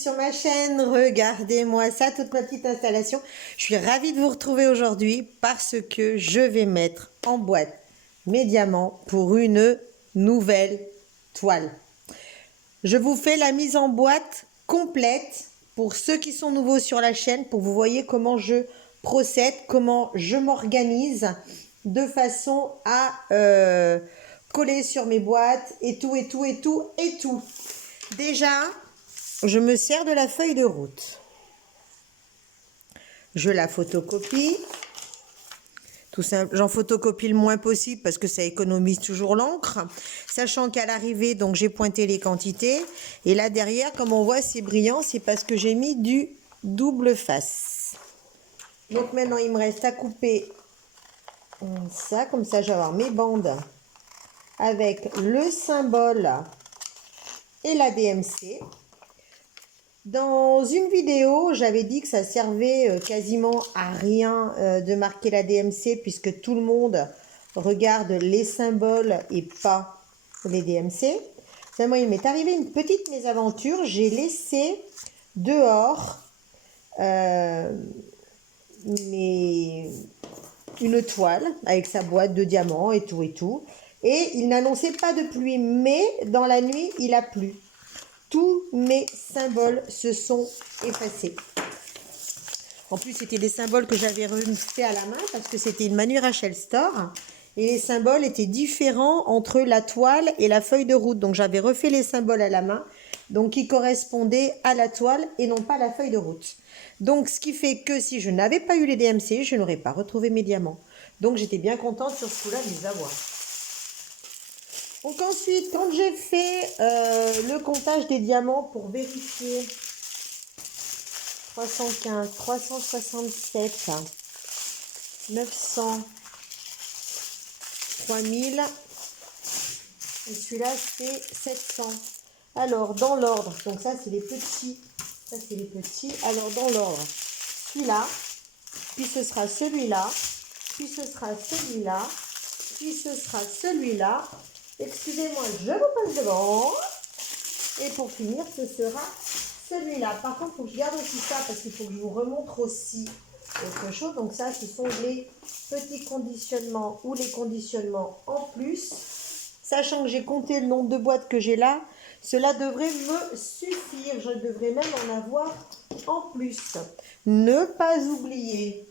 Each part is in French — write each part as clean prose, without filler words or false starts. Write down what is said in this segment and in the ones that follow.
sur ma chaîne. Regardez-moi ça, toute ma petite installation. Je suis ravie de vous retrouver aujourd'hui parce que je vais mettre en boîte mes diamants pour une nouvelle toile. Je vous fais la mise en boîte complète pour ceux qui sont nouveaux sur la chaîne, pour que vous voyez comment je procède, comment je m'organise de façon à coller sur mes boîtes et tout. Déjà, je me sers de la feuille de route. Je la photocopie. Tout simple, j'en photocopie le moins possible parce que ça économise toujours l'encre. Sachant qu'à l'arrivée, donc j'ai pointé les quantités. Et là derrière, comme on voit, c'est brillant, c'est parce que j'ai mis du double face. Donc maintenant, il me reste à couper ça. Comme ça, je vais avoir mes bandes avec le symbole et la DMC. Dans une vidéo, j'avais dit que ça servait quasiment à rien de marquer la DMC puisque tout le monde regarde les symboles et pas les DMC. Finalement, il m'est arrivé une petite mésaventure. J'ai laissé dehors une toile avec sa boîte de diamants et tout. Et il n'annonçait pas de pluie, mais dans la nuit, il a plu. Tous mes symboles se sont effacés. En plus, c'était des symboles que j'avais refaits à la main parce que c'était une Manu Rachel Store. Et les symboles étaient différents entre la toile et la feuille de route. Donc, j'avais refait les symboles à la main, donc qui correspondaient à la toile et non pas à la feuille de route. Donc, ce qui fait que si je n'avais pas eu les DMC, je n'aurais pas retrouvé mes diamants. Donc, j'étais bien contente sur ce coup-là de les avoir. Donc ensuite, quand j'ai fait le comptage des diamants pour vérifier 315, 367, 900, 3000, et celui-là c'est 700. Alors dans l'ordre, donc ça c'est les petits, alors dans l'ordre, celui-là, puis ce sera celui-là, puis ce sera celui-là, puis ce sera celui-là. Excusez-moi, je vous passe devant. Et pour finir, ce sera celui-là. Par contre, il faut que je garde aussi ça parce qu'il faut que je vous remontre aussi autre chose. Donc ça, ce sont les petits conditionnements ou les conditionnements en plus. Sachant que j'ai compté le nombre de boîtes que j'ai là, cela devrait me suffire. Je devrais même en avoir en plus. Ne pas oublier.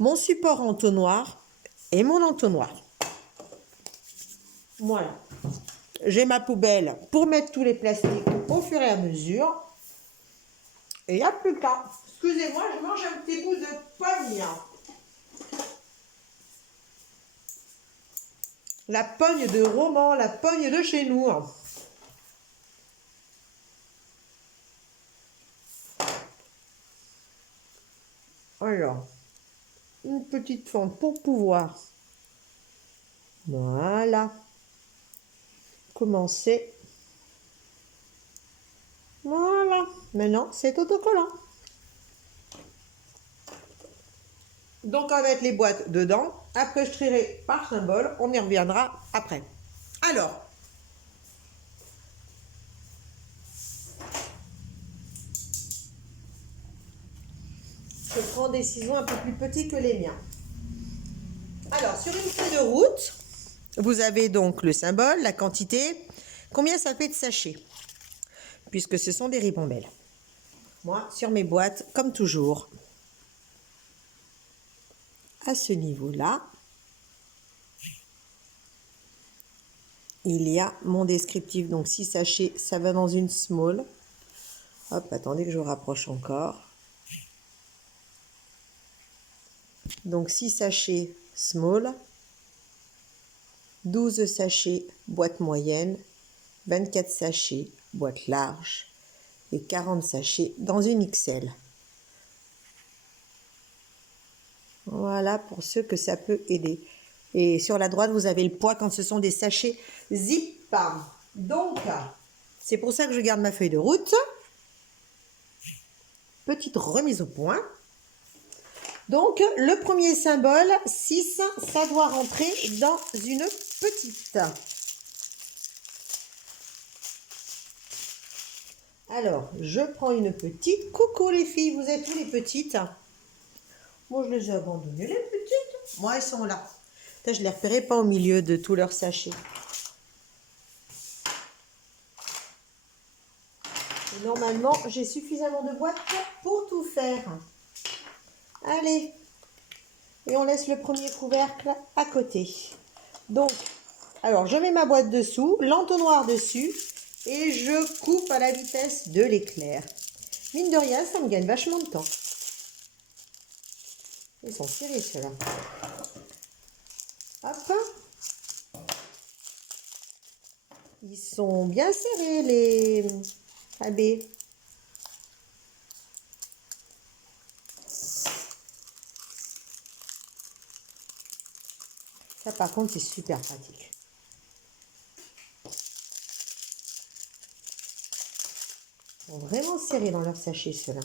Mon support entonnoir et mon entonnoir. Voilà. J'ai ma poubelle pour mettre tous les plastiques au fur et à mesure. Et il n'y a plus qu'à. Excusez-moi, je mange un petit bout de pogne. La pogne de Roman, la pogne de chez nous. Alors, une petite fente pour pouvoir, voilà, commencer. Voilà, maintenant c'est autocollant. Donc on va mettre les boîtes dedans. Après je trierai par symbole, on y reviendra après. Alors, je prends des ciseaux un peu plus petits que les miens. Alors, sur une feuille de route, vous avez donc le symbole, la quantité, combien ça fait de sachets, puisque ce sont des ribambelles. Moi, sur mes boîtes, comme toujours, à ce niveau-là, il y a mon descriptif. Donc, 6 sachets, ça va dans une small. Hop, attendez que je rapproche encore. Donc 6 sachets small, 12 sachets boîte moyenne, 24 sachets boîte large et 40 sachets dans une XL. Voilà pour ceux que ça peut aider. Et sur la droite, vous avez le poids quand ce sont des sachets zip. Donc, C'est pour ça que je garde ma feuille de route. Petite remise au point. Donc, le premier symbole, 6, ça doit rentrer dans une petite. Alors, je prends une petite. Coucou les filles, vous êtes où les petites? Moi, je les ai abandonnées, les petites. Moi, elles sont là. Putain, je ne les repérais pas au milieu de tous leurs sachets. Et normalement, j'ai suffisamment de boîtes pour tout faire. Allez. Et on laisse le premier couvercle à côté. Donc, alors, je mets ma boîte dessous, l'entonnoir dessus. Et je coupe à la vitesse de l'éclair. Mine de rien, ça me gagne vachement de temps. Ils sont serrés ceux-là. Hop. Ils sont bien serrés les AB. Ça par contre c'est super pratique. Ils sont vraiment serrés dans leur sachet ceux-là.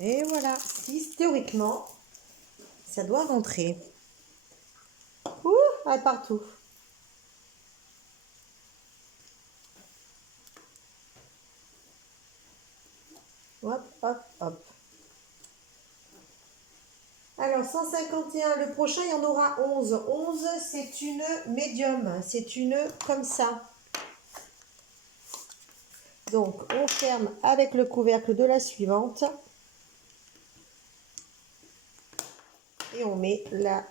Et voilà, 6 théoriquement, ça doit rentrer. Ouh, à partout. Hop, hop, hop. Alors, 151, le prochain, il y en aura 11. 11, c'est une médium. C'est une comme ça. Donc, on ferme avec le couvercle de la suivante. Et on met la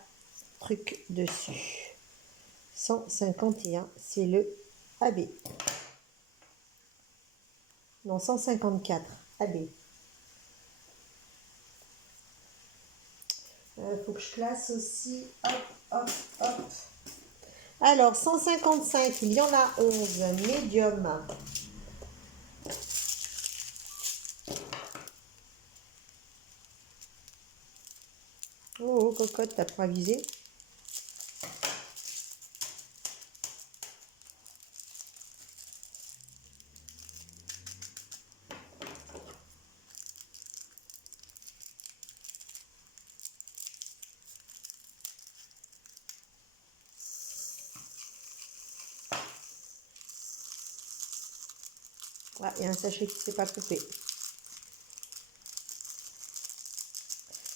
truc dessus. 151, c'est le AB. Non, 154, AB. Faut que je classe aussi. Hop, hop, hop. Alors, 155, il y en a 11. Médium. Oh, cocotte, t'as pas avisé. Ah, il y a un sachet qui ne s'est pas coupé.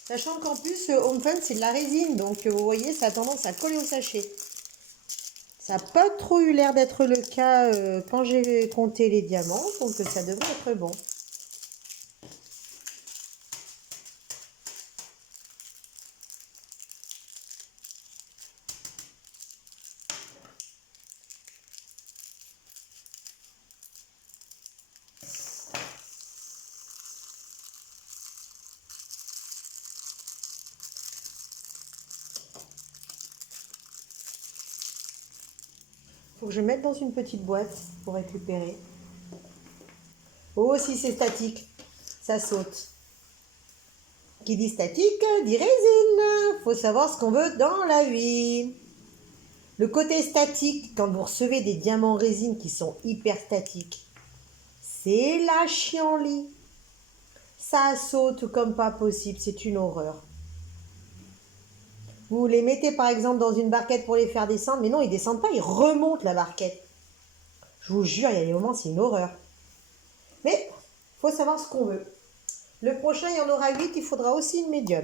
Sachant qu'en plus, Home Fun, c'est de la résine. Donc, vous voyez, ça a tendance à coller au sachet. Ça n'a pas trop eu l'air d'être le cas quand j'ai compté les diamants. Donc, ça devrait être bon. Faut que je mette dans une petite boîte pour récupérer. Oh, si c'est statique, ça saute. Qui dit statique, dit résine. Faut savoir ce qu'on veut dans la vie. Le côté statique, quand vous recevez des diamants résine qui sont hyper statiques, c'est la chienlit. Ça saute comme pas possible, c'est une horreur. Vous les mettez par exemple dans une barquette pour les faire descendre, mais non, ils descendent pas, ils remontent la barquette. Je vous jure, il y a des moments, c'est une horreur. Mais il faut savoir ce qu'on veut. Le prochain, il y en aura 8, il faudra aussi une médium.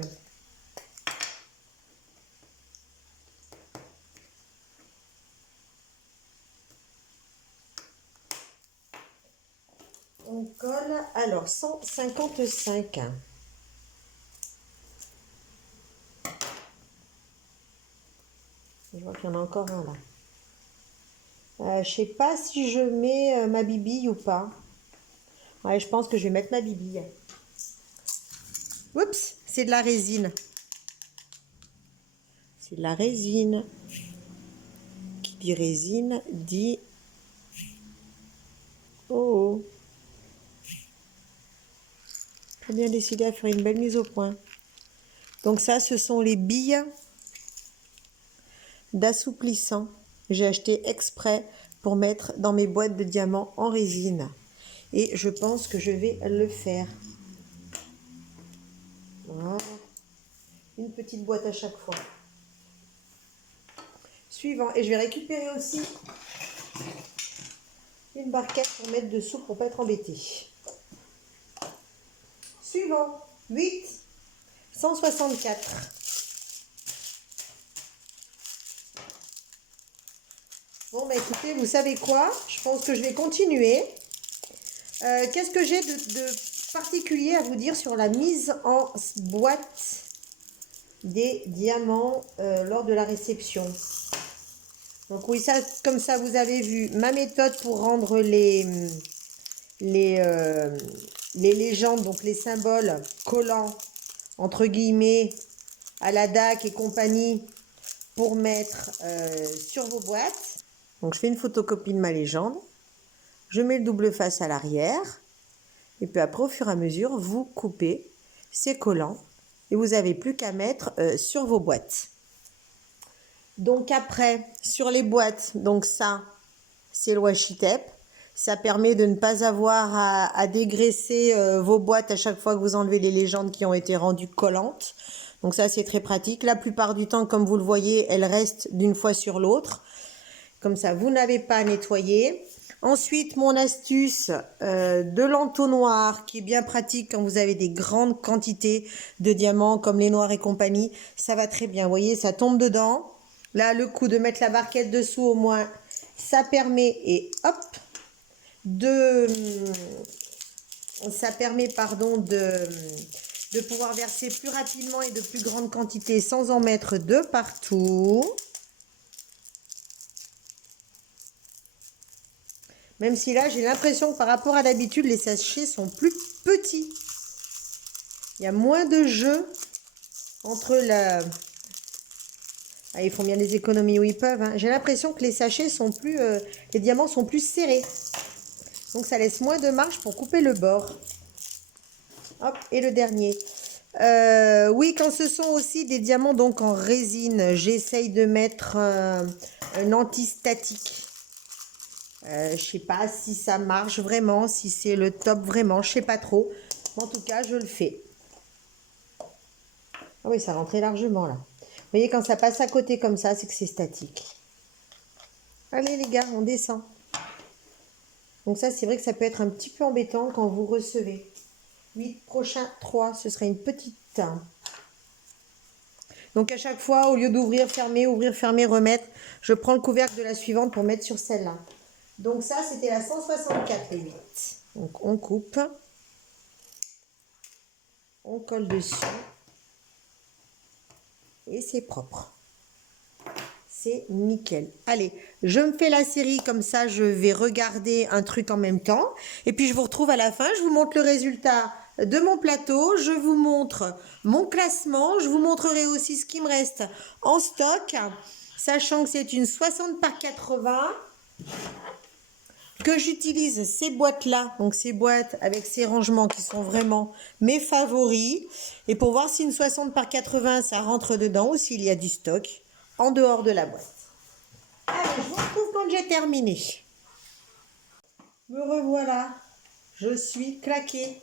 On colle, alors 155. Je vois qu'il y en a encore un là. Je sais pas si je mets ma bibille ou pas. Ouais, je pense que je vais mettre ma bibille. Oups, c'est de la résine. C'est de la résine. Qui dit résine dit... Oh, j'ai bien décidé à faire une belle mise au point. Donc ça, ce sont les billes d'assouplissant. J'ai acheté exprès pour mettre dans mes boîtes de diamants en résine. Et je pense que je vais le faire. Voilà. Une petite boîte à chaque fois. Suivant. Et je vais récupérer aussi une barquette pour mettre dessous pour ne pas être embêté. Suivant. 8. 164. Bon, bah écoutez, vous savez quoi? Je pense que je vais continuer. Qu'est-ce que j'ai de particulier à vous dire sur la mise en boîte des diamants lors de la réception? Donc oui, ça, comme ça, vous avez vu ma méthode pour rendre les légendes, donc les symboles collants, entre guillemets, à la DAC et compagnie, pour mettre sur vos boîtes. Donc je fais une photocopie de ma légende, je mets le double face à l'arrière, et puis après, au fur et à mesure, vous coupez ces collants, et vous n'avez plus qu'à mettre sur vos boîtes. Donc après, sur les boîtes, donc ça, c'est le washi tape. Ça permet de ne pas avoir à dégraisser vos boîtes à chaque fois que vous enlevez les légendes qui ont été rendues collantes. Donc ça, c'est très pratique. La plupart du temps, comme vous le voyez, elles restent d'une fois sur l'autre. Comme ça, vous n'avez pas à nettoyer. Ensuite, mon astuce de l'entonnoir qui est bien pratique quand vous avez des grandes quantités de diamants comme les noirs et compagnie. Ça va très bien. Vous voyez, ça tombe dedans. Là, le coup de mettre la barquette dessous, au moins, ça permet, et hop, ça permet, pardon, de pouvoir verser plus rapidement et de plus grandes quantités sans en mettre de partout. Même si là, j'ai l'impression que par rapport à d'habitude, les sachets sont plus petits. Il y a moins de jeu entre la... Ah, ils font bien des économies où ils peuvent. Hein. J'ai l'impression que les sachets sont plus... les diamants sont plus serrés. Donc, ça laisse moins de marge pour couper le bord. Hop, et le dernier. Oui, quand ce sont aussi des diamants donc en résine, j'essaye de mettre un antistatique. Je sais pas si ça marche vraiment, si c'est le top vraiment, je sais pas trop. En tout cas, je le fais. Ah oui, ça rentrait largement là. Vous voyez, quand ça passe à côté comme ça, c'est que c'est statique. Allez les gars, on descend. Donc ça, c'est vrai que ça peut être un petit peu embêtant quand vous recevez. 8 prochains 3, ce serait une petite. Donc à chaque fois, au lieu d'ouvrir, fermer, remettre, je prends le couvercle de la suivante pour mettre sur celle-là. Donc ça, c'était la 164, les 8. Donc on coupe. On colle dessus. Et c'est propre. C'est nickel. Allez, je me fais la série comme ça, je vais regarder un truc en même temps. Et puis je vous retrouve à la fin, je vous montre le résultat de mon plateau. Je vous montre mon classement. Je vous montrerai aussi ce qui me reste en stock. Sachant que c'est une 60 par 80. Que j'utilise ces boîtes-là, donc ces boîtes avec ces rangements qui sont vraiment mes favoris. Et pour voir si une 60 par 80, ça rentre dedans ou s'il y a du stock en dehors de la boîte. Allez, je vous retrouve quand j'ai terminé. Me revoilà. Je suis claquée.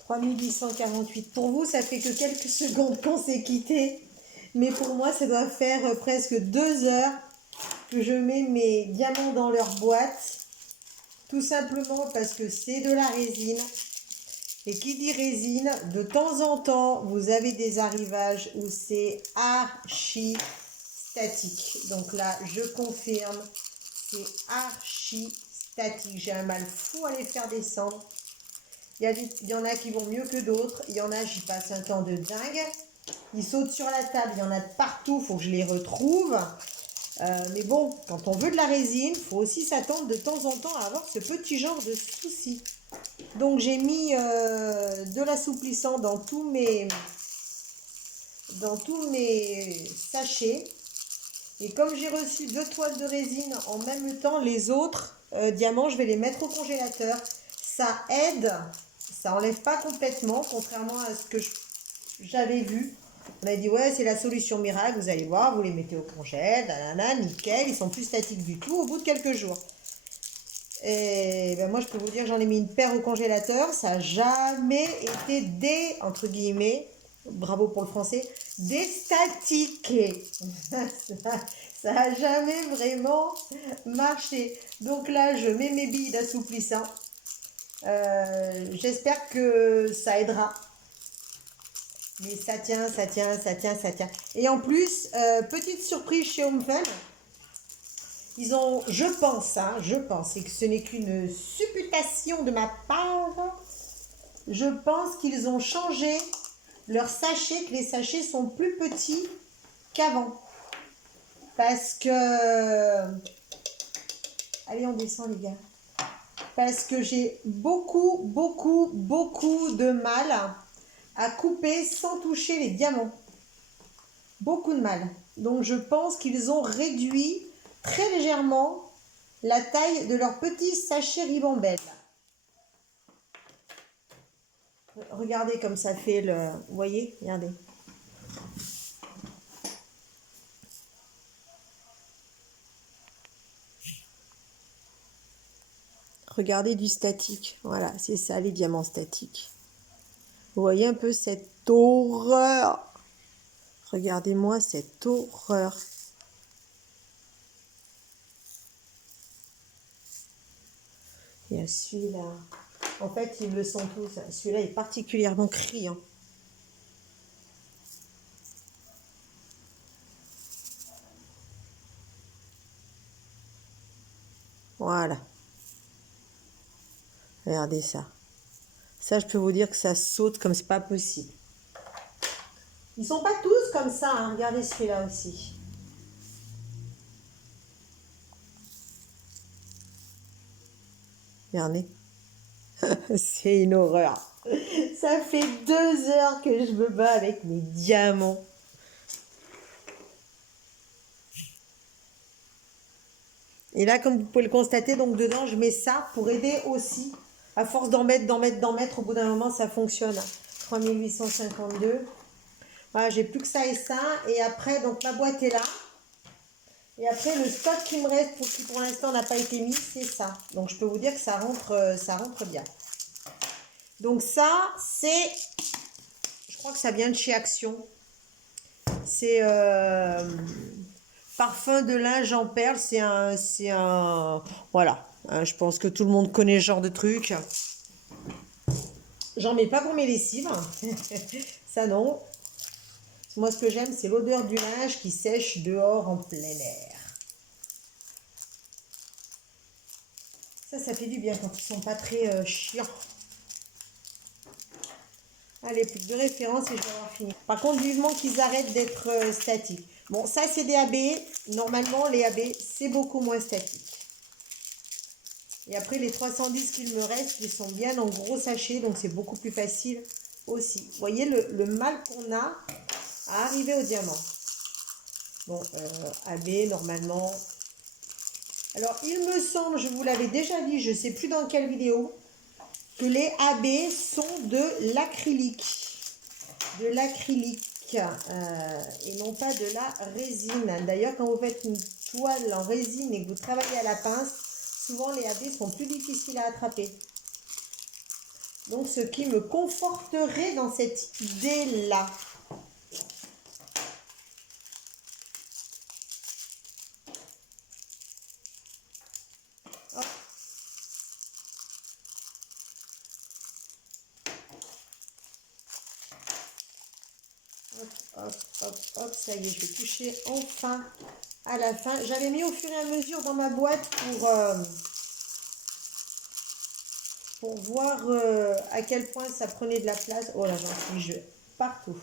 3848. Pour vous, ça fait que quelques secondes qu'on s'est quitté. Mais pour moi, ça doit faire presque 2 heures que je mets mes diamants dans leur boîte. Tout simplement parce que c'est de la résine. Et qui dit résine, de temps en temps, vous avez des arrivages où c'est archi statique. Donc là, je confirme, c'est archi statique. J'ai un mal fou à les faire descendre. Il y en a qui vont mieux que d'autres. Il y en a, j'y passe un temps de dingue. Ils sautent sur la table, il y en a de partout, il faut que je les retrouve. Mais bon, quand on veut de la résine, il faut aussi s'attendre de temps en temps à avoir ce petit genre de soucis. Donc j'ai mis de l'assouplissant dans tous mes sachets. Et comme j'ai reçu 2 toiles de résine en même temps, les autres diamants, je vais les mettre au congélateur. Ça aide, ça enlève pas complètement, contrairement à ce que j'avais vu. On a dit, ouais, c'est la solution miracle, vous allez voir, vous les mettez au congèle, nanana, nickel, ils sont plus statiques du tout au bout de quelques jours. Et ben moi, je peux vous dire, j'en ai mis une paire au congélateur, ça n'a jamais été entre guillemets, bravo pour le français, déstatiqué. Ça n'a jamais vraiment marché. Donc là, je mets mes billes d'assouplissant. J'espère que ça aidera. Mais ça tient, ça tient, ça tient, ça tient. Et en plus, petite surprise chez Home Fun, ils ont, je pense, et que ce n'est qu'une supputation de ma part, je pense qu'ils ont changé leurs sachets, que les sachets sont plus petits qu'avant. Parce que... Allez, on descend les gars. Parce que j'ai beaucoup de mal à couper sans toucher les diamants. Beaucoup de mal. Donc je pense qu'ils ont réduit très légèrement la taille de leur petit sachet ribambelle. Regardez comme ça fait le... Vous voyez? Regardez. Regardez du statique. Voilà, c'est ça les diamants statiques. Vous voyez un peu cette horreur. Regardez-moi cette horreur. Il y a celui-là. En fait, ils le sont tous. Celui-là est particulièrement criant. Voilà. Regardez ça. Ça, je peux vous dire que ça saute comme c'est pas possible. Ils sont pas tous comme ça. Hein. Regardez celui-là aussi. Regardez. C'est une horreur. Ça fait 2 heures que je me bats avec mes diamants. Et là, comme vous pouvez le constater, donc dedans, je mets ça pour aider aussi. À force d'en mettre, au bout d'un moment, ça fonctionne. 3852. Voilà, j'ai plus que ça et ça. Et après, donc ma boîte est là. Et après, le stock qui me reste, qui pour l'instant n'a pas été mis, c'est ça. Donc, je peux vous dire que ça rentre bien. Donc, ça, c'est... Je crois que ça vient de chez Action. C'est... parfum de linge en perles, c'est un... Voilà, hein, je pense que tout le monde connaît ce genre de truc. J'en mets pas pour mes lessives. Ça, non. Moi, ce que j'aime, c'est l'odeur du linge qui sèche dehors en plein air. Ça fait du bien quand ils sont pas très chiants. Allez, plus que de référence et je vais avoir fini. Par contre, vivement qu'ils arrêtent d'être statiques. Bon, ça, c'est des AB. Normalement, les AB, c'est beaucoup moins statique. Et après, les 310 qu'il me reste, ils sont bien en gros sachets, donc c'est beaucoup plus facile aussi. Vous voyez le mal qu'on a à arriver au diamant. Bon, AB, normalement. Alors, il me semble, je vous l'avais déjà dit, je ne sais plus dans quelle vidéo, que les AB sont de l'acrylique. De l'acrylique et non pas de la résine. D'ailleurs, quand vous faites une toile en résine et que vous travaillez à la pince, souvent les AB sont plus difficiles à attraper. Donc, ce qui me conforterait dans cette idée-là. Hop, ça y est, je vais toucher enfin à la fin. J'avais mis au fur et à mesure dans ma boîte pour voir à quel point ça prenait de la place. Oh là, j'en suis partout.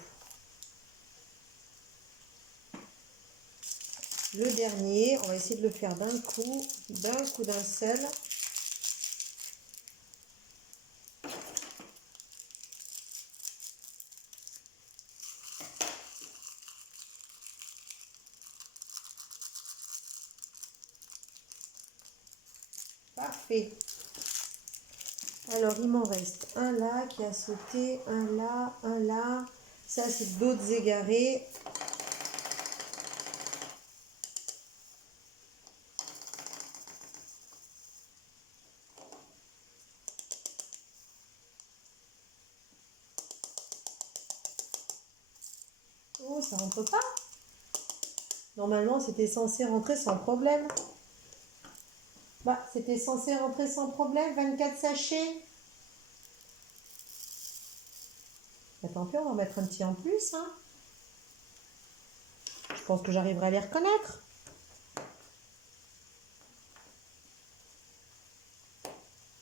Le dernier, on va essayer de le faire d'un coup d'un seul. Parfait. Alors, il m'en reste un là qui a sauté, un là, Ça, c'est d'autres égarés. Oh, ça rentre pas. Normalement, c'était censé rentrer sans problème. Bah, c'était censé rentrer sans problème. 24 sachets. Bah, tant pis, on va en mettre un petit en plus. Hein. Je pense que j'arriverai à les reconnaître.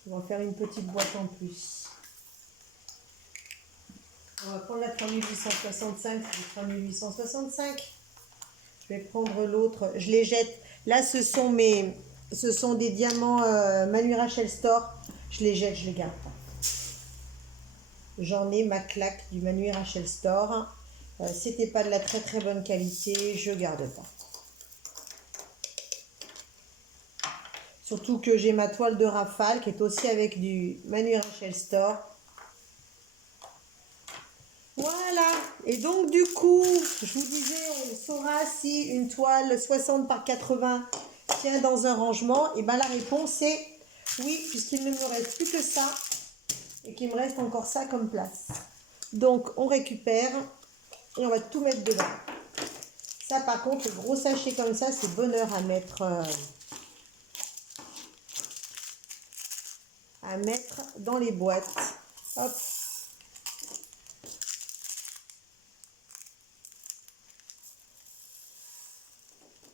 On va faire une petite boîte en plus. On va prendre la 3865, c'est 3865. Je vais prendre l'autre, je les jette. Là, ce sont des diamants Manu Rachel Store. Je les jette, je les garde pas. J'en ai ma claque du Manu Rachel Store. C'était pas de la très très bonne qualité, je garde pas. Surtout que j'ai ma toile de rafale qui est aussi avec du Manu Rachel Store. Voilà, et donc du coup, je vous disais, on saura si une toile 60 par 80 tient dans un rangement. Et bien la réponse est oui, puisqu'il ne me reste plus que ça et qu'il me reste encore ça comme place. Donc on récupère et on va tout mettre dedans. Ça par contre, le gros sachet comme ça, c'est bonheur à mettre dans les boîtes. Hop.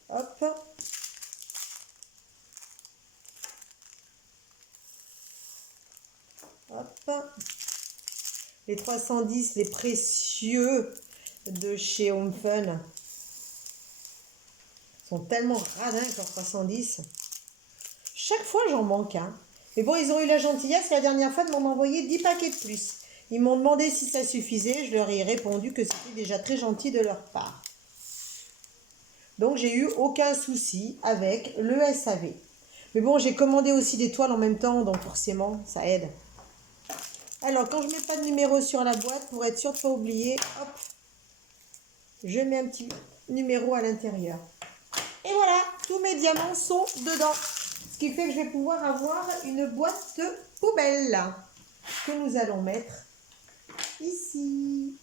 Hop. Hop. Les 310, les précieux de chez Home Fun sont tellement radins que 310. Chaque fois, j'en manque un. Mais bon, ils ont eu la gentillesse la dernière fois de m'en envoyer 10 paquets de plus. Ils m'ont demandé si ça suffisait. Je leur ai répondu que c'était déjà très gentil de leur part. Donc, j'ai eu aucun souci avec le SAV. Mais bon, j'ai commandé aussi des toiles en même temps, donc forcément, ça aide. Alors, quand je ne mets pas de numéro sur la boîte, pour être sûr de ne pas oublier, hop, je mets un petit numéro à l'intérieur. Et voilà, tous mes diamants sont dedans. Ce qui fait que je vais pouvoir avoir une boîte poubelle que nous allons mettre ici.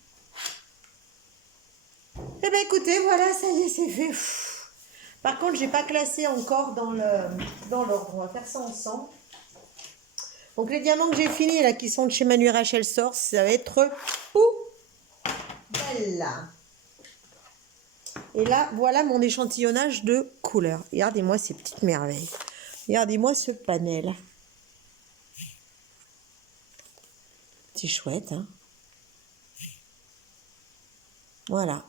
Eh bien écoutez, voilà, ça y est, c'est fait. Par contre, je n'ai pas classé encore dans l'ordre. On va faire ça ensemble. Donc les diamants que j'ai finis là, qui sont de chez Manu Rachel Store, ça va être poubelle. Et là, voilà mon échantillonnage de couleurs. Regardez-moi ces petites merveilles. Regardez-moi ce panel. C'est chouette, hein? Voilà.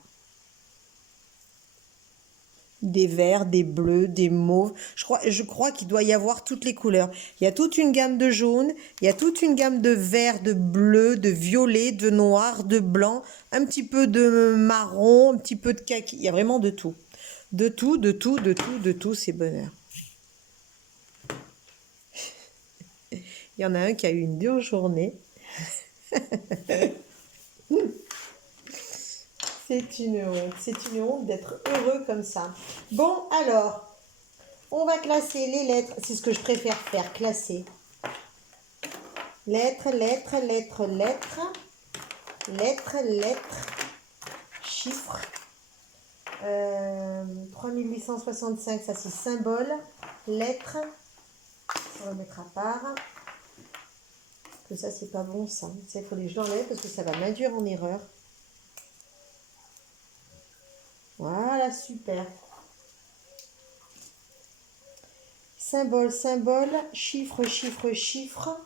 Des verts, des bleus, des mauves. Je crois qu'il doit y avoir toutes les couleurs. Il y a toute une gamme de jaune, il y a toute une gamme de vert, de bleu, de violet, de noir, de blanc, un petit peu de marron, un petit peu de kaki. Il y a vraiment de tout. De tout, de tout, de tout, de tout, c'est bonheur. Il y en a un qui a eu une dure journée. C'est une honte d'être heureux comme ça. Bon, alors, on va classer les lettres. C'est ce que je préfère faire, classer. Lettres, lettres, lettres, lettres. Lettres, lettres. Chiffres. 3865, ça c'est symbole. Lettres. On va mettre à part. Que ça, c'est pas bon, ça. Il faut que je l'enlève parce que ça va m'induire en erreur. Voilà, super. Symbole, symbole, chiffre, chiffre, chiffre.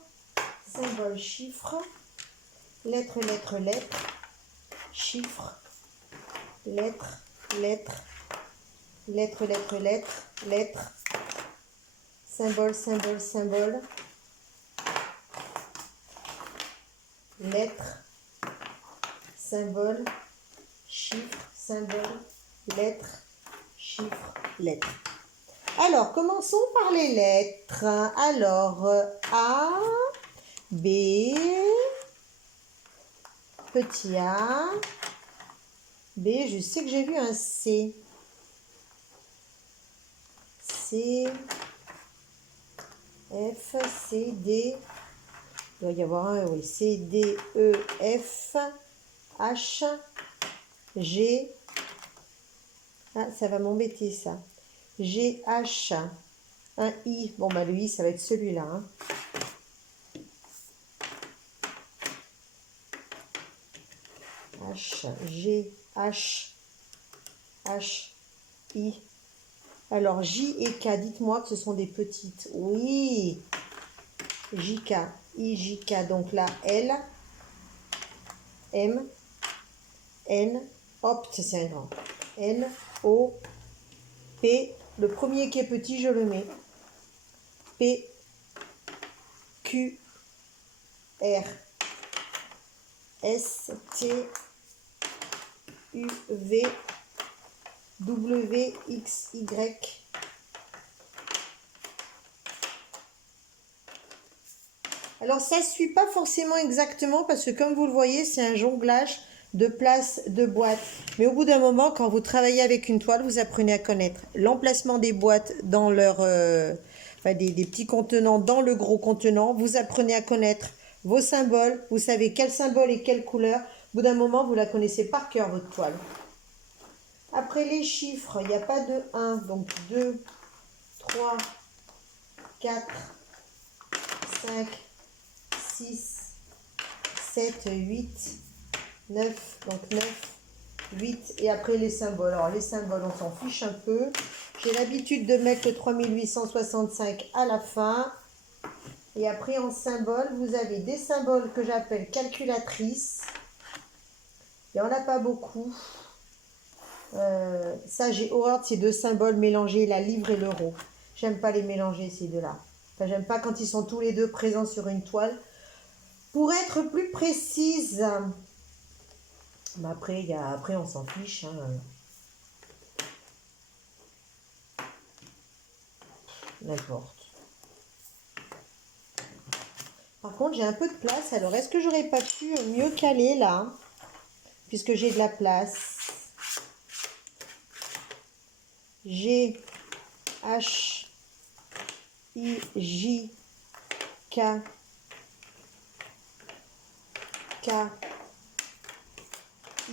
Symbole, chiffre. Lettre, lettre, lettre. Chiffre. Lettre, lettre. Lettre, lettre, lettre. Lettre. Symbole, symbole, symbole. Lettre. Symbole. Chiffre, symbole. Lettre, chiffre, lettre. Alors, commençons par les lettres. Alors, A, B, petit a, B, je sais que j'ai vu un C. C, F, C, D. Il doit y avoir un, oui. C, D, E, F, H, G. Ah, ça va m'embêter, ça. G, H, un I. Bon, bah, le I, ça va être celui-là. Hein. H, G, H, H, I. Alors, J et K, dites-moi que ce sont des petites. Oui. J, K, I, J, K. Donc là, L, M, N, hop, c'est un grand. N, O, P. Le premier qui est petit, je le mets. P, Q, R, S, T, U, V, W, X, Y. Alors ça ne suit pas forcément exactement parce que comme vous le voyez, c'est un jonglage de places de boîtes. Mais au bout d'un moment, quand vous travaillez avec une toile, vous apprenez à connaître l'emplacement des boîtes dans leur, des petits contenants dans le gros contenant. Vous apprenez à connaître vos symboles. Vous savez quel symbole et quelle couleur. Au bout d'un moment, vous la connaissez par cœur, votre toile. Après les chiffres, il n'y a pas de 1. Donc 2, 3, 4, 5, 6, 7, 8, 9, donc 9, 8, et après les symboles. Alors les symboles, on s'en fiche un peu. J'ai l'habitude de mettre le 3865 à la fin. Et après en symbole, vous avez des symboles que j'appelle calculatrices. Il n'y en a pas beaucoup. Ça, j'ai horreur de ces deux symboles mélangés, la livre et l'euro. J'aime pas les mélanger, ces deux-là. Enfin, j'aime pas quand ils sont tous les deux présents sur une toile. Pour être plus précise, mais après on s'en fiche. Hein. N'importe. Par contre, j'ai un peu de place. Alors, est-ce que j'aurais pas pu mieux caler là, puisque j'ai de la place. G, H, I, J, K, K,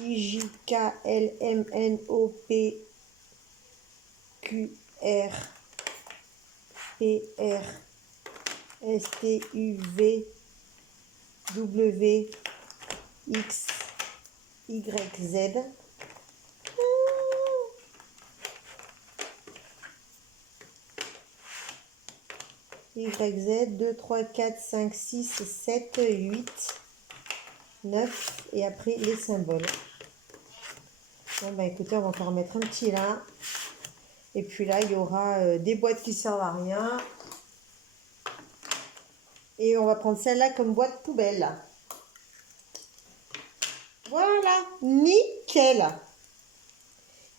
I, J, K, L, M, N, O, P, Q, R, P, R, S, T, U, V, W, X, Y, Z. Y, Z, 2, 3, 4, 5, 6, 7, 8, 9. Et après, les symboles. Bon, bah écoutez, on va encore mettre un petit là. Et puis là, il y aura des boîtes qui servent à rien. Et on va prendre celle-là comme boîte poubelle. Voilà, nickel.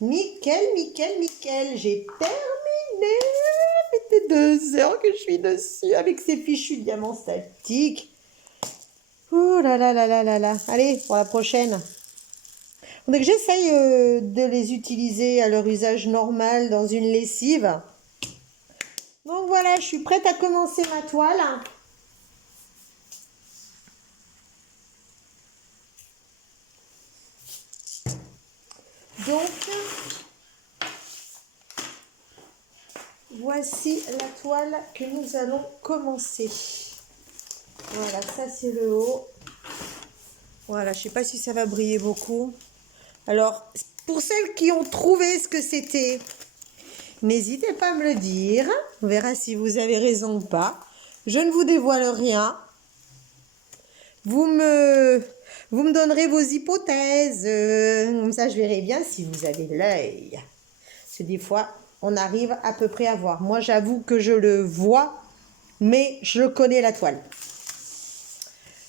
Nickel, nickel, nickel. J'ai terminé. Ça fait 2 heures que je suis dessus avec ces fichus diamants statiques. Oh là là là là là là. Allez, pour la prochaine. Donc j'essaye de les utiliser à leur usage normal dans une lessive. Donc voilà, je suis prête à commencer ma toile. Donc, voici la toile que nous allons commencer. Voilà, ça c'est le haut. Voilà, je ne sais pas si ça va briller beaucoup. Alors, pour celles qui ont trouvé ce que c'était, n'hésitez pas à me le dire. On verra si vous avez raison ou pas. Je ne vous dévoile rien. Vous me donnerez vos hypothèses. Comme ça, je verrai bien si vous avez l'œil. Parce que des fois, on arrive à peu près à voir. Moi, j'avoue que je le vois, mais je connais la toile.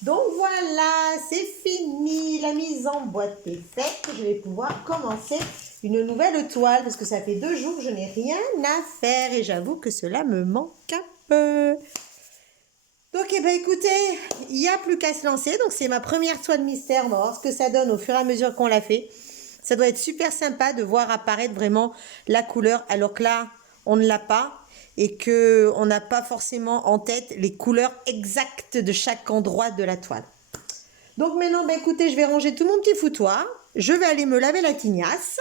Donc voilà, c'est fini. La mise en boîte est faite. Je vais pouvoir commencer une nouvelle toile parce que ça fait 2 jours que je n'ai rien à faire et j'avoue que cela me manque un peu. Donc, eh ben, écoutez, il n'y a plus qu'à se lancer. Donc, c'est ma première toile mystère. On va voir ce que ça donne au fur et à mesure qu'on la fait. Ça doit être super sympa de voir apparaître vraiment la couleur, alors que là, on ne l'a pas et qu'on n'a pas forcément en tête les couleurs exactes de chaque endroit de la toile. Donc maintenant, écoutez, je vais ranger tout mon petit foutoir. Je vais aller me laver la tignasse.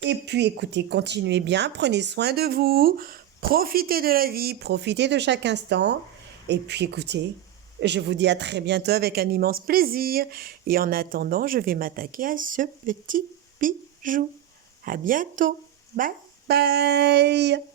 Et puis, écoutez, continuez bien, prenez soin de vous, profitez de la vie, profitez de chaque instant. Et puis, écoutez, je vous dis à très bientôt avec un immense plaisir. Et en attendant, je vais m'attaquer à ce petit bijou. À bientôt. Bye bye.